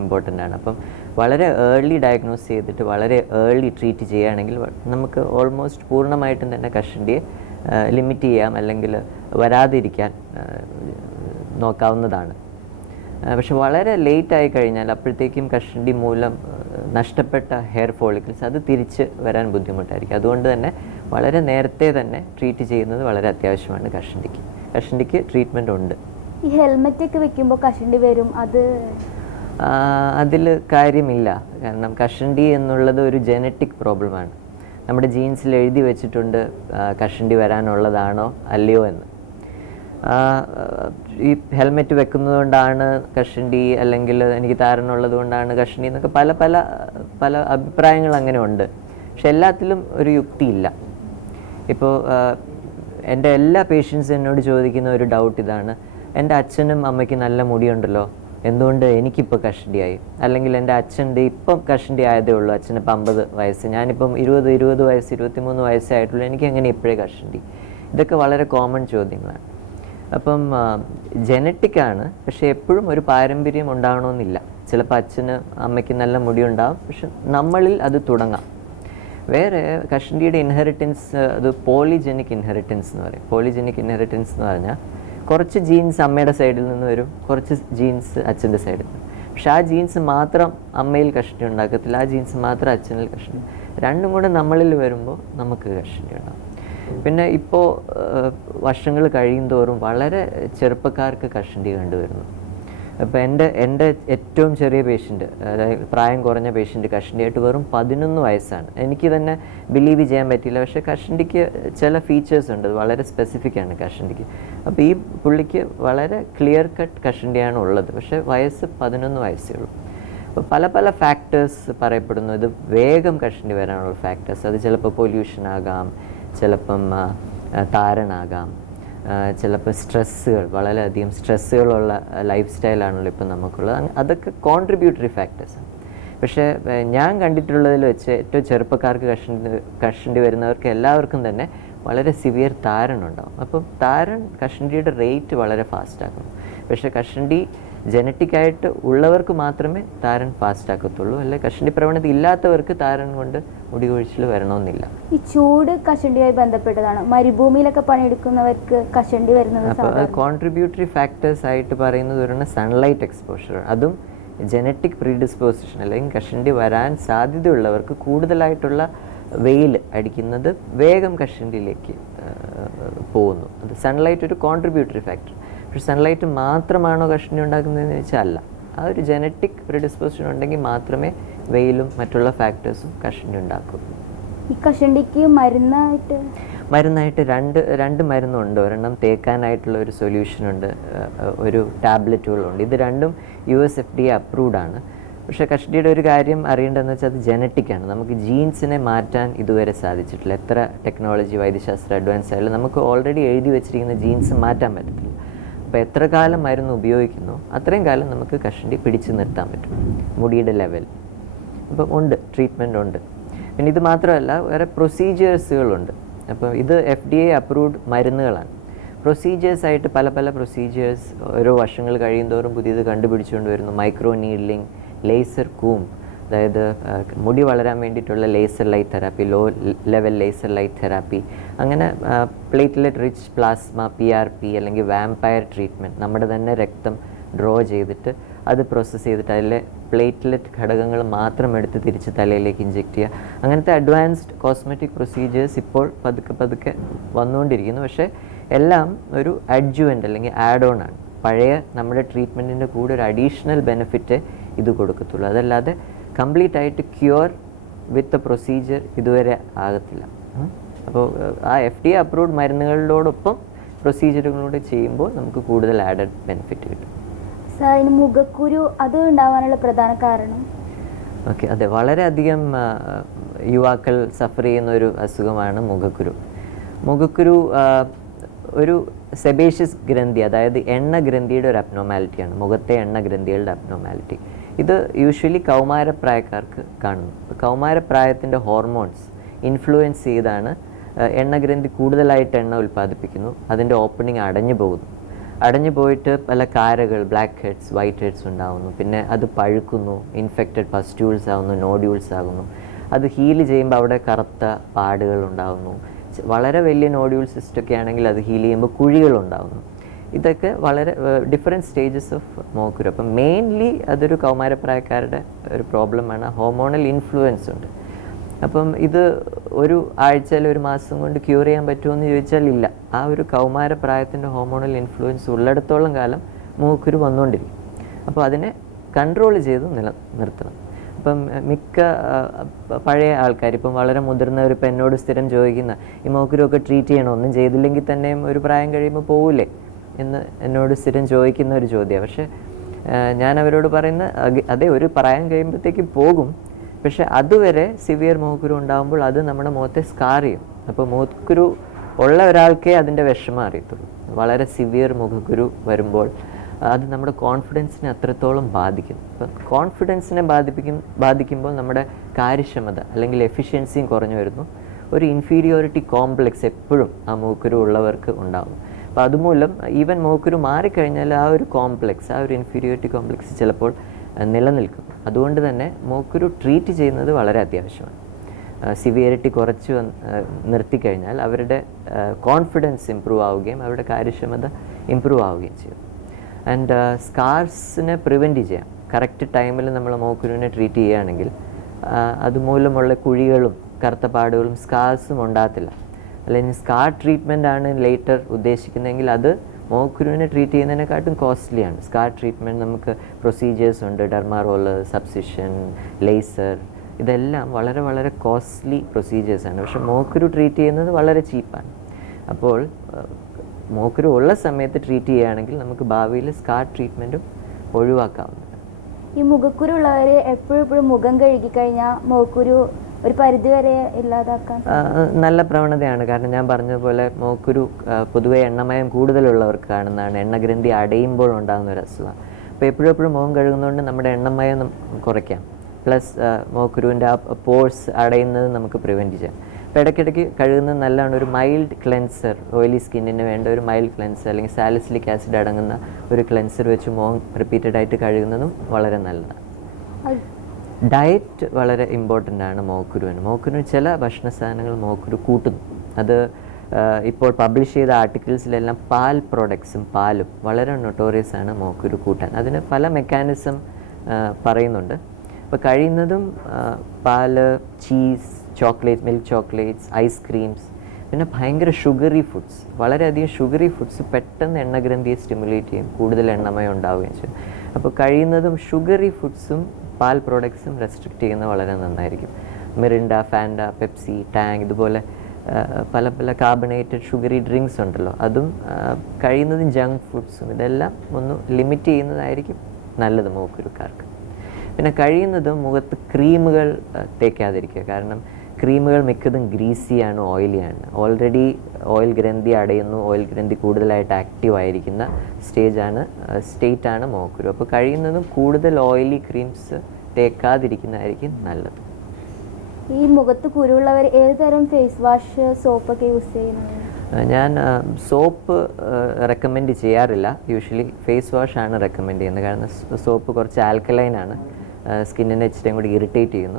Important ആണ്. അപ്പം വളരെ ഏർലി ഡയഗ്നോസ് ചെയ്തിട്ട് വളരെ ഏർലി ട്രീറ്റ് ചെയ്യുകയാണെങ്കിൽ നമുക്ക് ഓൾമോസ്റ്റ് പൂർണ്ണമായിട്ടും തന്നെ കഷണ്ടിയെ ലിമിറ്റ് ചെയ്യാം, അല്ലെങ്കിൽ വരാതിരിക്കാൻ നോക്കാവുന്നതാണ്. പക്ഷെ വളരെ ലേറ്റ് ആയി കഴിഞ്ഞാൽ അപ്പോഴത്തേക്കും കഷണ്ടി മൂലം നഷ്ടപ്പെട്ട ഹെയർ ഫോളിക്കിൾസ് അത് തിരിച്ച് വരാൻ ബുദ്ധിമുട്ടായിരിക്കും. അതുകൊണ്ട് തന്നെ വളരെ നേരത്തെ തന്നെ ട്രീറ്റ് ചെയ്യുന്നത് വളരെ അത്യാവശ്യമാണ്. കഷണ്ടിക്ക് ട്രീറ്റ്മെൻറ്റ് ഉണ്ട്. ഈ ഹെൽമെറ്റ് ഒക്കെ വെക്കുമ്പോൾ കഷണ്ടി വരും, അതിൽ കാര്യമില്ല. കാരണം കഷണ്ടി എന്നുള്ളത് ഒരു ജനറ്റിക് പ്രോബ്ലമാണ്. നമ്മുടെ ജീൻസിൽ എഴുതി വെച്ചിട്ടുണ്ട് കഷണ്ടി വരാനുള്ളതാണോ അല്ലയോ എന്ന്. ഈ ഹെൽമെറ്റ് വെക്കുന്നത് കൊണ്ടാണ് കഷണ്ടി, അല്ലെങ്കിൽ എനിക്ക് താരനുള്ളത് കൊണ്ടാണ് കഷണ്ടി എന്നൊക്കെ പല പല പല അഭിപ്രായങ്ങൾ അങ്ങനെ ഉണ്ട്. പക്ഷെ എല്ലാത്തിലും ഒരു യുക്തിയില്ല. ഇപ്പോൾ എൻ്റെ എല്ലാ പേഷ്യൻസും എന്നോട് ചോദിക്കുന്ന ഒരു ഡൗട്ട് ഇതാണ്: എൻ്റെ അച്ഛനും അമ്മയ്ക്കും നല്ല മുടിയുണ്ടല്ലോ, എന്തുകൊണ്ട് എനിക്കിപ്പോൾ കഷണ്ടിയായി? അല്ലെങ്കിൽ എൻ്റെ അച്ഛൻ്റെ ഇപ്പം കഷണ്ടി ആയതേ ഉള്ളൂ, അച്ഛനിപ്പോൾ 50 വയസ്സ്, ഞാനിപ്പം 20 വയസ്സ് 23 വയസ്സേ ആയിട്ടുള്ളൂ, എനിക്ക് എങ്ങനെ ഇപ്പോഴേ കഷണ്ടി? ഇതൊക്കെ വളരെ കോമൺ ചോദ്യങ്ങളാണ്. അപ്പം ജനറ്റിക്കാണ്, പക്ഷേ എപ്പോഴും ഒരു പാരമ്പര്യം ഉണ്ടാകണമെന്നില്ല. ചിലപ്പോൾ അച്ഛന് അമ്മയ്ക്ക് നല്ല മുടി ഉണ്ടാകും, പക്ഷെ നമ്മളിൽ അത് തുടങ്ങാം. വേറെ കഷണ്ടിയുടെ ഇൻഹെറിറ്റൻസ് അത് പോളിജെനിക് ഇൻഹെറിറ്റൻസ് എന്ന് പറയും. പോളിജെനിക് ഇൻഹെറിറ്റൻസ് എന്ന് പറഞ്ഞാൽ കുറച്ച് ജീൻസ് അമ്മയുടെ സൈഡിൽ നിന്ന് വരും, കുറച്ച് ജീൻസ് അച്ഛൻ്റെ സൈഡിൽ നിന്ന്. പക്ഷെ ആ ജീൻസ് മാത്രം അമ്മയിൽ കഷണ്ടി ഉണ്ടാക്കത്തില്ല, ആ ജീൻസ് മാത്രം അച്ഛനിൽ കഷണ്ടി. രണ്ടും കൂടെ നമ്മളിൽ വരുമ്പോൾ നമുക്ക് കഷണ്ടി ഉണ്ടാകും. പിന്നെ ഇപ്പോൾ വർഷങ്ങൾ കഴിയുന്തോറും വളരെ ചെറുപ്പക്കാർക്ക് കഷണ്ടി കണ്ടുവരുന്നു. അപ്പോൾ എൻ്റെ ഏറ്റവും ചെറിയ പേഷ്യൻ്റ്, അതായത് പ്രായം കുറഞ്ഞ പേഷ്യൻ്റ് കഷണ്ടിയായിട്ട് വെറും 11 വയസ്സാണ്. എനിക്ക് തന്നെ ബിലീവ് ചെയ്യാൻ പറ്റിയില്ല. പക്ഷേ കഷണ്ടിക്ക് ചില ഫീച്ചേഴ്സ് ഉണ്ട്, വളരെ സ്പെസിഫിക് ആണ് കഷണ്ടിക്ക്. അപ്പോൾ ഈ പുള്ളിക്ക് വളരെ ക്ലിയർ കട്ട് കഷണ്ടിയാണ് ഉള്ളത്, പക്ഷേ വയസ്സ് 11 വയസ്സേ ഉള്ളൂ. അപ്പോൾ പല പല ഫാക്ടേഴ്സ് പറയപ്പെടുന്നു. ഇത് വേഗം കഷണ്ടി വരാനുള്ള ഫാക്ടേഴ്സ് അത് ചിലപ്പോൾ പൊല്യൂഷൻ ആകാം, ചിലപ്പം താരനാകാം, ചിലപ്പോൾ സ്ട്രെസ്സുകൾ, വളരെയധികം സ്ട്രെസ്സുകളുള്ള ലൈഫ് സ്റ്റൈലാണല്ലോ ഇപ്പം നമുക്കുള്ളത്. അതൊക്കെ കോൺട്രിബ്യൂട്ടറി ഫാക്ടേഴ്സാണ്. പക്ഷേ ഞാൻ കണ്ടിട്ടുള്ളതിൽ വെച്ച് ഏറ്റവും ചെറുപ്പക്കാർക്ക് കഷണ്ടി വരുന്നവർക്ക് എല്ലാവർക്കും തന്നെ വളരെ സിവിയർ താരനുണ്ടാവും. അപ്പം കഷണ്ടിയുടെ റേറ്റ് വളരെ ഫാസ്റ്റാക്കും. പക്ഷേ കഷണ്ടി ജനറ്റിക്കായിട്ട് ഉള്ളവർക്ക് മാത്രമേ താരൻ ഫാസ്റ്റ് ആക്കത്തുള്ളൂ, അല്ലെങ്കിൽ കഷണ്ടി പ്രവണത ഇല്ലാത്തവർക്ക് താരൻ കൊണ്ട് മുടി കൊഴിച്ചിൽ വരണമെന്നില്ല. ഈ ചൂട് കഷണ്ടിയായി ബന്ധപ്പെട്ടതാണ്. മരുഭൂമിയിലൊക്കെ പണിയെടുക്കുന്നവർക്ക് കഷണ്ടി വരുന്നത്. അപ്പോൾ കോൺട്രിബ്യൂട്ടറി ഫാക്ടേഴ്സ് ആയിട്ട് പറയുന്നത് ഒരു സൺലൈറ്റ് എക്സ്പോഷർ, അതും ജനറ്റിക് പ്രീഡിസ്പോസിഷൻ, അല്ലെങ്കിൽ കഷണ്ടി വരാൻ സാധ്യതയുള്ളവർക്ക് കൂടുതലായിട്ടുള്ള വെയിൽ അടിക്കുന്നത് വേഗം കഷണ്ടിയിലേക്ക് പോകുന്നു. അത് സൺലൈറ്റ് ഒരു കോൺട്രിബ്യൂട്ടറി ഫാക്ടർ. പക്ഷെ സൺലൈറ്റ് മാത്രമാണോ കഷണ്ടി ഉണ്ടാക്കുന്നതെന്ന് വെച്ചാൽ അല്ല. ആ ഒരു ജനറ്റിക് പ്രിഡിസ്പോസിഷൻ ഉണ്ടെങ്കിൽ മാത്രമേ വെയിലും മറ്റുള്ള ഫാക്ടേഴ്സും കഷണ്ടി ഉണ്ടാക്കൂ. ഈ കഷണ്ടിക്ക് മരുന്നായിട്ട് രണ്ട് മരുന്നുണ്ട്. ഒരെണ്ണം തേക്കാനായിട്ടുള്ള ഒരു സൊല്യൂഷനുണ്ട്, ഒരു ടാബ്ലറ്റുകളുണ്ട്. ഇത് രണ്ടും USFDA അപ്രൂവ്ഡ് ആണ്. പക്ഷേ കഷണ്ടിയുടെ ഒരു കാര്യം അറിയേണ്ടതെന്ന് വെച്ചാൽ അത് ജനറ്റിക്കാണ്. നമുക്ക് ജീൻസിനെ മാറ്റാൻ ഇതുവരെ സാധിച്ചിട്ടില്ല. എത്ര ടെക്നോളജി വൈദ്യശാസ്ത്രം അഡ്വാൻസ് ആയാലും നമുക്ക് ഓൾറെഡി എഴുതി വെച്ചിരിക്കുന്ന ജീൻസ് മാറ്റാൻ പറ്റത്തില്ല. അപ്പോൾ എത്ര കാലം മരുന്ന് ഉപയോഗിക്കുന്നു അത്രയും കാലം നമുക്ക് കഷണ്ടി പിടിച്ചു നിർത്താൻ പറ്റും, മുടിയുടെ ലെവൽ. അപ്പം ഉണ്ട്, ട്രീറ്റ്മെൻ്റ് ഉണ്ട്. പിന്നെ ഇത് മാത്രമല്ല, വേറെ പ്രൊസീജിയേഴ്സുകളുണ്ട്. അപ്പോൾ ഇത് FDA അപ്രൂവ്ഡ് മരുന്നുകളാണ്. പ്രൊസീജിയേഴ്സായിട്ട് പല പല പ്രൊസീജിയേഴ്സ് ഓരോ വർഷങ്ങൾ കഴിയുന്തോറും പുതിയത് കണ്ടുപിടിച്ചുകൊണ്ട് വരുന്നു. മൈക്രോ നീഡ്ലിംഗ്, ലേസർ കൂം, അതായത് മുടി വളരാൻ വേണ്ടിയിട്ടുള്ള laser light therapy, low level laser light therapy, അങ്ങനെ പ്ലേറ്റ്ലെറ്റ് റിച്ച് പ്ലാസ്മ PRP അല്ലെങ്കിൽ വാമ്പയർ ട്രീറ്റ്മെൻറ്റ്, നമ്മുടെ തന്നെ രക്തം ഡ്രോ ചെയ്തിട്ട് അത് പ്രോസസ്സ് ചെയ്തിട്ട് അതിലെ പ്ലേറ്റ്ലെറ്റ് ഘടകങ്ങൾ മാത്രം എടുത്ത് തിരിച്ച് തലയിലേക്ക് ഇഞ്ചെക്ട് ചെയ്യുക. അങ്ങനത്തെ അഡ്വാൻസ്ഡ് കോസ്മെറ്റിക് പ്രൊസീജിയേഴ്സ് ഇപ്പോൾ പതുക്കെ വന്നുകൊണ്ടിരിക്കുന്നു. പക്ഷേ എല്ലാം ഒരു അഡ്ജുവൻ്റ് അല്ലെങ്കിൽ ആഡ് ഓൺ ആണ്. പഴയ നമ്മുടെ ട്രീറ്റ്മെൻറ്റിൻ്റെ കൂടെ ഒരു അഡീഷണൽ ബെനിഫിറ്റ് ഇത് കൊടുക്കത്തുള്ളൂ. അതല്ലാതെ കംപ്ലീറ്റ് ആയിട്ട് ക്യൂർ വിത്ത് പ്രൊസീജിയർ ഇതുവരെ ആകത്തില്ല. അപ്പോൾ ആ FDA അപ്രൂവ്ഡ് മരുന്നുകളോടൊപ്പം പ്രൊസീജിയറുകളൂടെ ചെയ്യുമ്പോൾ നമുക്ക് കൂടുതൽ ആഡഡ് ബെനിഫിറ്റ് കിട്ടും. സാറിന് മുഖക്കുരു അത് ഉണ്ടാവാനുള്ള പ്രധാന കാരണം? ഓക്കെ, അതെ, വളരെയധികം യുവാക്കൾ സഫർ ചെയ്യുന്ന ഒരു അസുഖമാണ് മുഖക്കുരു. മുഖക്കുരു ഒരു സെബേഷ്യസ് ഗ്രന്ഥി, അതായത് എണ്ണ ഗ്രന്ഥിയുടെ ഒരു അബ്നോമാലിറ്റിയാണ്, മുഖത്തെ എണ്ണ ഗ്രന്ഥികളുടെ അബ്നോമാലിറ്റി. ഇത് യൂഷ്വലി കൗമാരപ്രായക്കാർക്ക് കാണുന്നു. കൗമാരപ്രായത്തിൻ്റെ ഹോർമോൺസ് ഇൻഫ്ലുവൻസ് ചെയ്താണ് എണ്ണഗ്രന്ഥി കൂടുതലായിട്ട് എണ്ണ ഉൽപ്പാദിപ്പിക്കുന്നു, അതിൻ്റെ ഓപ്പണിംഗ് അടഞ്ഞു പോകുന്നു. അടഞ്ഞു പോയിട്ട് പല കാരകൾ, ബ്ലാക്ക് ഹെഡ്സ്, വൈറ്റ് ഹെഡ്സ് ഉണ്ടാകുന്നു. പിന്നെ അത് പഴുക്കുന്നു, ഇൻഫെക്റ്റഡ് പസ്റ്റ്യൂൾസ് ആകുന്നു, നോഡ്യൂൾസ് ആകുന്നു. അത് ഹീൽ ചെയ്യുമ്പോൾ അവിടെ കറുത്ത പാടുകൾ ഉണ്ടാകുന്നു. വളരെ വലിയ നോഡ്യൂൾ സിസ്റ്റൊക്കെ ആണെങ്കിൽ അത് ഹീൽ ചെയ്യുമ്പോൾ കുഴികളുണ്ടാകുന്നു. ഇതൊക്കെ വളരെ ഡിഫറെൻറ്റ് സ്റ്റേജസ് ഓഫ് മോക്കുരു. അപ്പം മെയിൻലി അതൊരു കൗമാരപ്രായക്കാരുടെ ഒരു പ്രോബ്ലമാണ്. ഹോർമോണൽ ഇൻഫ്ലുവൻസ് ഉണ്ട്. അപ്പം ഇത് ഒരു ആഴ്ച അല്ലെങ്കിൽ ഒരു മാസം കൊണ്ട് ക്യൂർ ചെയ്യാൻ പറ്റുമെന്ന് ചോദിച്ചാൽ ഇല്ല. ആ ഒരു കൗമാരപ്രായത്തിൻ്റെ ഹോർമോണൽ ഇൻഫ്ലുവൻസ് ഉള്ളിടത്തോളം കാലം മൂക്കുരു വന്നുകൊണ്ടിരിക്കും. അപ്പോൾ അതിനെ കൺട്രോൾ ചെയ്ത് നിർത്തണം. ഇപ്പം മിക്ക പഴയ ആൾക്കാർ, ഇപ്പം വളരെ മുതിർന്നവർ ഇപ്പം എന്നോട് സ്ഥിരം ചോദിക്കുന്ന ഈ മൂക്കുരുവൊക്കെ ട്രീറ്റ് ചെയ്യണം, ഒന്നും ചെയ്തില്ലെങ്കിൽ തന്നെയും ഒരു പ്രായം കഴിയുമ്പോൾ പോവില്ലേ എന്ന് എന്നോട് സ്ഥിരം ചോദിക്കുന്ന ഒരു ചോദ്യമാണ്. പക്ഷേ ഞാൻ അവരോട് പറയുന്ന അതെ, ഒരു പ്രായം കഴിയുമ്പോഴത്തേക്ക് പോകും. പക്ഷെ അതുവരെ സിവിയർ മൂക്കുരു ഉണ്ടാകുമ്പോൾ അത് നമ്മുടെ മുഖത്തെ സ്കാർ ചെയ്യും. അപ്പോൾ മൂക്കുരു ഉള്ള ഒരാൾക്കേ അതിൻ്റെ വിഷമം അറിയത്തുള്ളൂ. വളരെ സിവിയർ മുഖക്കുരു വരുമ്പോൾ അത് നമ്മുടെ കോൺഫിഡൻസിനെ അത്രത്തോളം ബാധിക്കും. അപ്പം കോൺഫിഡൻസിനെ ബാധിക്കുമ്പോൾ നമ്മുടെ കാര്യക്ഷമത അല്ലെങ്കിൽ എഫിഷ്യൻസിയും കുറഞ്ഞു വരുന്നു. ഒരു ഇൻഫീരിയോറിറ്റി കോംപ്ലക്സ് എപ്പോഴും ആ മൂക്കുരു ഉള്ളവർക്ക് ഉണ്ടാകും. അപ്പോൾ അതുമൂലം ഈവൻ മൂക്കുരു മാറിക്കഴിഞ്ഞാൽ ആ ഒരു കോംപ്ലക്സ്, ആ ഒരു ഇൻഫീരിയോറിറ്റി കോംപ്ലക്സ് ചിലപ്പോൾ നിലനിൽക്കും. അതുകൊണ്ട് തന്നെ മൂക്കുരു ട്രീറ്റ് ചെയ്യുന്നത് വളരെ അത്യാവശ്യമാണ്. സിവിയറിറ്റി കുറച്ച് നിർത്തിക്കഴിഞ്ഞാൽ അവരുടെ കോൺഫിഡൻസ് ഇമ്പ്രൂവ് ആവുകയും അവരുടെ കാര്യക്ഷമത ഇമ്പ്രൂവ് ആവുകയും ചെയ്യും. ആൻഡ് സ്കാർസിനെ പ്രിവെൻറ്റ് ചെയ്യാം. കറക്റ്റ് ടൈമിൽ നമ്മൾ മൂക്കുരുവിനെ ട്രീറ്റ് ചെയ്യുകയാണെങ്കിൽ അതുമൂലമുള്ള കുഴികളും കറുത്ത പാടുകളും സ്കാർസും ഉണ്ടാകത്തില്ല. അല്ലെങ്കിൽ സ്കാർ ട്രീറ്റ്മെൻ്റ് ആണ് ലേറ്റർ ഉദ്ദേശിക്കുന്നതെങ്കിൽ അത് മൂക്കുരുവിനെ ട്രീറ്റ് ചെയ്യുന്നതിനെക്കാട്ടും കോസ്റ്റ്ലിയാണ്. സ്കാർ ട്രീറ്റ്മെൻറ്റ് നമുക്ക് പ്രൊസീജിയേഴ്സ് ഉണ്ട്, ഡെർമാ റോളർ, സബ്സിഷൻ, ലേസർ, ഇതെല്ലാം വളരെ വളരെ കോസ്റ്റ്ലി പ്രൊസീജിയേഴ്സാണ്. പക്ഷേ മൂക്കുരു ട്രീറ്റ് ചെയ്യുന്നത് വളരെ ചീപ്പാണ്. അപ്പോൾ മൂക്കുരു ഉള്ള സമയത്ത് ട്രീറ്റ് ചെയ്യുകയാണെങ്കിൽ നമുക്ക് ഭാവിയിൽ സ്കാർ ട്രീറ്റ്മെൻറ്റും ഒഴിവാക്കാവുന്നതാണ്. ഈ മുഖക്കുരു ഉള്ളവർ എപ്പോഴും മുഖം കഴുകി കഴിഞ്ഞാൽ മൂക്കുരു ഒരു പരിധിവരെ ഇല്ലാതാക്കാൻ നല്ല പ്രവണതയാണ്. കാരണം ഞാൻ പറഞ്ഞതുപോലെ മൂക്കുരു പൊതുവെ എണ്ണമയം കൂടുതലുള്ളവർക്ക് കാണുന്നതാണ്. എണ്ണഗ്രന്ഥി അടയുമ്പോൾ ഉണ്ടാകുന്ന ഒരു അസുഖമാണ്. അപ്പോൾ എപ്പോഴും മുഖം കഴുകുന്നതുകൊണ്ട് നമ്മുടെ എണ്ണമയം കുറയ്ക്കാം. പ്ലസ് മൂക്കുരുവിൻ്റെ ആ പോഴ്സ് അടയുന്നത് നമുക്ക് പ്രിവെൻറ്റ് ചെയ്യാം. അപ്പോൾ ഇടയ്ക്കിടയ്ക്ക് കഴുകുന്നത് നല്ലതാണ്. ഒരു മൈൽഡ് ക്ലെൻസർ, ഓയിലി സ്കിന്നിന് വേണ്ട ഒരു മൈൽഡ് ക്ലെൻസർ അല്ലെങ്കിൽ സാലിസിലിക് ആസിഡ് അടങ്ങുന്ന ഒരു ക്ലെൻസർ വെച്ച് മുഖം റിപ്പീറ്റഡായിട്ട് കഴുകുന്നതും വളരെ നല്ലതാണ്. ഡയറ്റ് വളരെ ഇമ്പോർട്ടൻ്റ് ആണ് മൂക്കുരുവിന്. മൂക്കുരുവിന് ചില ഭക്ഷണ സാധനങ്ങൾ മൂക്കുരു കൂട്ടുന്നു. അത് ഇപ്പോൾ പബ്ലിഷ് ചെയ്ത ആർട്ടിക്കിൾസിലെല്ലാം പാൽ പ്രോഡക്ട്സും പാലും വളരെ നൊട്ടോറിയസ് ആണ് മൂക്കുരു കൂട്ടാൻ. അതിന് പല മെക്കാനിസം പറയുന്നുണ്ട്. അപ്പോൾ കഴിയുന്നതും പാല്, cheese, chocolate, milk chocolates, ice creams, പിന്നെ ഭയങ്കര ഷുഗറി ഫുഡ്സ്, വളരെയധികം ഷുഗറി ഫുഡ്സ് പെട്ടെന്ന് എണ്ണഗ്രന്ഥിയെ സ്റ്റിമുലേറ്റ് ചെയ്യും, കൂടുതൽ എണ്ണമയം ഉണ്ടാവുകയും ചെയ്യും. അപ്പോൾ കഴിയുന്നതും ഷുഗറി ഫുഡ്സും പാൽ പ്രോഡക്ട്സും റെസ്ട്രിക്റ്റ് ചെയ്യുന്നത് വളരെ നന്നായിരിക്കും. മിറിൻഡ, ഫാൻഡ, പെപ്സി, ടാങ്, ഇതുപോലെ പല പല കാർബണേറ്റഡ് ഷുഗറി ഡ്രിങ്ക്സ് ഉണ്ടല്ലോ, അതും കഴിയുന്നതും ജങ്ക് ഫുഡ്സും ഇതെല്ലാം ഒന്ന് ലിമിറ്റ് ചെയ്യുന്നതായിരിക്കും നല്ലത് മൂക്കുരുക്കാർക്ക്. പിന്നെ കഴിയുന്നതും മുഖത്ത് ക്രീമുകൾ തേക്കാതിരിക്കുക. കാരണം ക്രീമുകൾ മിക്കതും ഗ്രീസിയാണ്, ഓയിലിയാണ്. ഓൾറെഡി ഓയിൽ ഗ്രന്ഥി അടയുന്നു, ഓയിൽ ഗ്രന്ഥി കൂടുതലായിട്ട് ആക്റ്റീവ് ആയിരിക്കുന്ന സ്റ്റേറ്റാണ് മൂക്കുരു. അപ്പോൾ കഴിയുന്നതും കൂടുതൽ ഓയിലി ക്രീംസ് തേക്കാതിരിക്കുന്നതായിരിക്കും നല്ലത്. ഈ മുഖത്ത് കുരുള്ളവർ ഏത് തരം ഫേസ് വാഷ്, സോപ്പൊക്കെ യൂസ് ചെയ്യുന്നത്? ഞാൻ സോപ്പ് റെക്കമെൻഡ് ചെയ്യാറില്ല. യൂഷ്വലി ഫേസ് വാഷാണ് റെക്കമെൻഡ് ചെയ്യുന്നത്. കാരണം സോപ്പ് കുറച്ച് ആൽക്കലൈനാണ്, സ്കിന്നിനെ ഇച്ചിരി കൂടി ഇറിറ്റേറ്റ് ചെയ്യുന്നു.